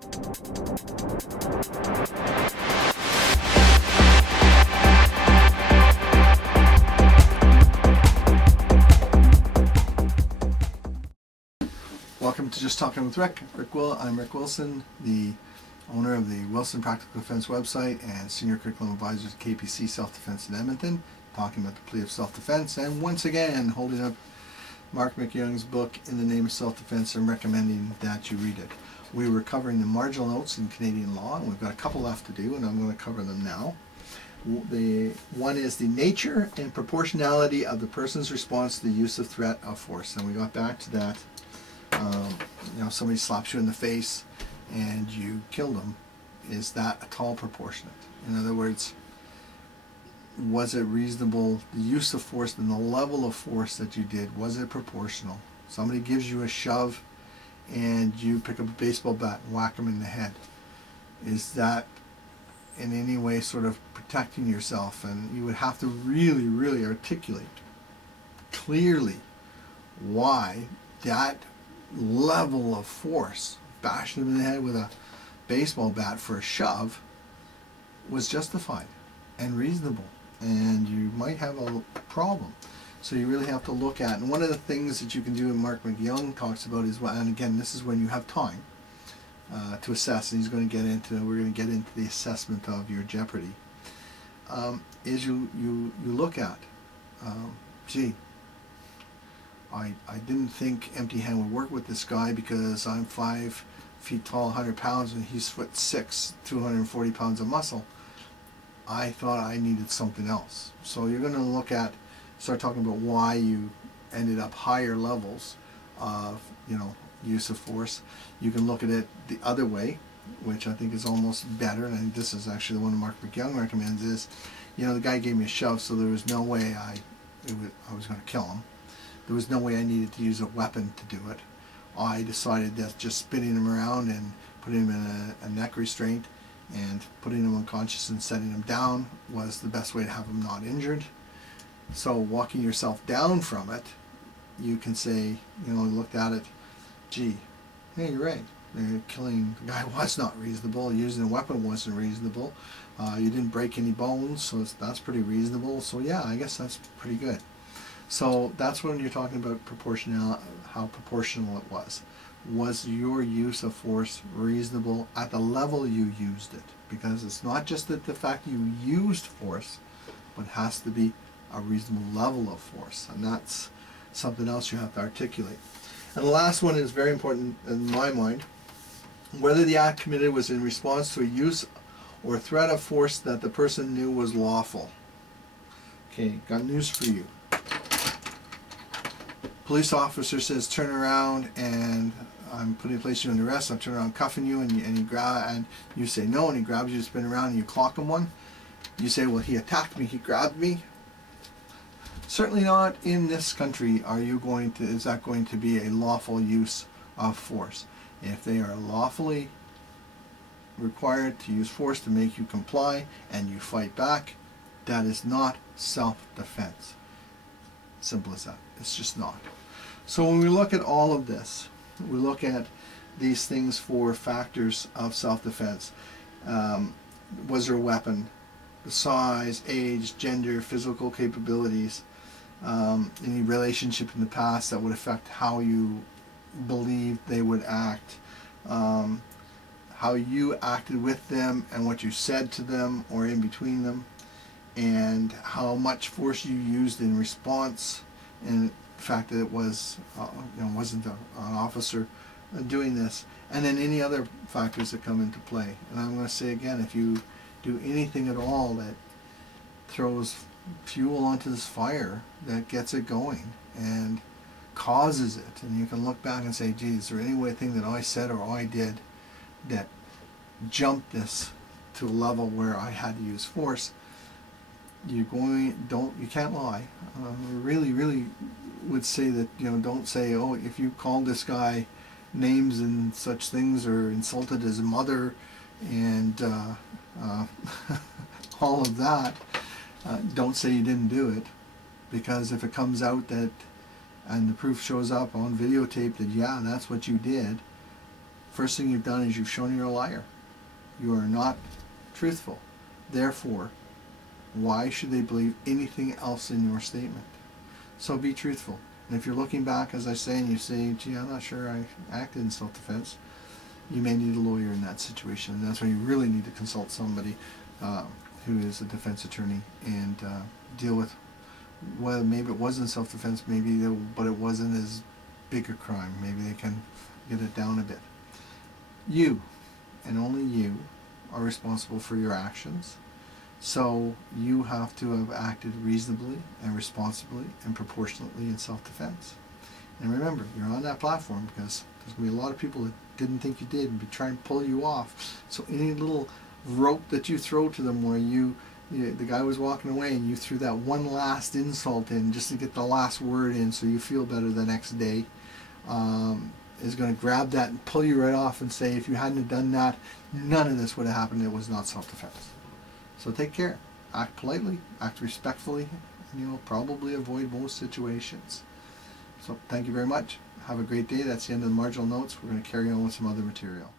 Welcome to Just Talking with Rick. I'm Rick Wilson, the owner of the Wilson Practical Defense website and Senior Curriculum Advisor to KPC Self-Defense in Edmonton, talking about the plea of self-defense, and once again holding up Mark McYoung's book, In the Name of Self-Defense, and recommending that you read it. We were covering the marginal notes in Canadian law, and we've got a couple left to do, and I'm going to cover them now. The one is the nature and proportionality of the person's response to the use of threat of force, and we got back to that. Somebody slaps you in the face and you kill them. Is that at all proportionate? In other words, was it reasonable, the use of force and the level of force that you did, was it proportional? Somebody gives you a shove and you pick up a baseball bat and whack them in the head. Is that in any way sort of protecting yourself? And you would have to really, really articulate clearly why that level of force, bashing him in the head with a baseball bat for a shove, was justified and reasonable, and you might have a problem. So you really have to look at, and one of the things that you can do, and Mark McYoung talks about, is, and again, this is when you have time to assess, and we're going to get into the assessment of your jeopardy, is you look at, gee, I didn't think empty hand would work with this guy because I'm 5 feet tall, 100 pounds, and he's 6'6", 240 pounds of muscle. I thought I needed something else. So you're going to start talking about why you ended up higher levels of, use of force. You can look at it the other way, which I think is almost better, and I think this is actually the one Mark McYoung recommends, is, the guy gave me a shove, so there was no way I was going to kill him. There was no way I needed to use a weapon to do it. I decided that just spinning him around and putting him in a neck restraint and putting him unconscious and setting him down was the best way to have him not injured. So walking yourself down from it, you can say, looked at it, gee, hey, you're right. Killing the guy was not reasonable. Using a weapon wasn't reasonable. You didn't break any bones, so that's pretty reasonable. So yeah, I guess that's pretty good. So that's when you're talking about how proportional it was. Was your use of force reasonable at the level you used it? Because it's not just that the fact you used force, but it has to be a reasonable level of force. And that's something else you have to articulate. And the last one is very important in my mind. Whether the act committed was in response to a use or threat of force that the person knew was lawful. Okay, got news for you. Police officer says, turn around and I'm placing you under arrest. I'm turning around, cuffing you, and you say no, and he grabs you, spin around, and you clock him one. You say, well, he attacked me, he grabbed me. Certainly not in this country is that going to be a lawful use of force. If they are lawfully required to use force to make you comply and you fight back, that is not self-defense. Simple as that. It's just not. So when we look at all of this, we look at these things for factors of self-defense. Was there a weapon? The size, age, gender, physical capabilities, any relationship in the past that would affect how you believed they would act, how you acted with them and what you said to them or in between them, and how much force you used in response, and the fact that it was wasn't an officer doing this, and then any other factors that come into play. And I'm going to say again, if you do anything at all that throws fuel onto this fire, that gets it going and causes it, and you can look back and say, gee, is there any thing that I said or I did that jumped this to a level where I had to use force? You can't lie. Really would say that, don't say, oh, if you called this guy names and such things or insulted his mother and all of that, don't say you didn't do it, because if it comes out that, and the proof shows up on videotape that, yeah, that's what you did, First thing you've done is you've shown you're a liar. You are not truthful. Therefore, why should they believe anything else in your statement? So be truthful. And if you're looking back, as I say, and you say, gee, I'm not sure I acted in self-defense, you may need a lawyer in that situation. And that's when you really need to consult somebody who is a defense attorney and deal with, well, maybe it wasn't self-defense, but it wasn't as big a crime. Maybe they can get it down a bit. You, and only you, are responsible for your actions. So you have to have acted reasonably and responsibly and proportionately in self-defense. And remember, you're on that platform because there's going to be a lot of people that didn't think you did and be trying to pull you off. So any little rope that you throw to them where the guy was walking away and you threw that one last insult in just to get the last word in so you feel better the next day, is going to grab that and pull you right off and say, if you hadn't have done that, none of this would have happened. It was not self-defense. So take care. Act politely, act respectfully, and you'll probably avoid most situations. So thank you very much. Have a great day. That's the end of the marginal notes. We're going to carry on with some other material.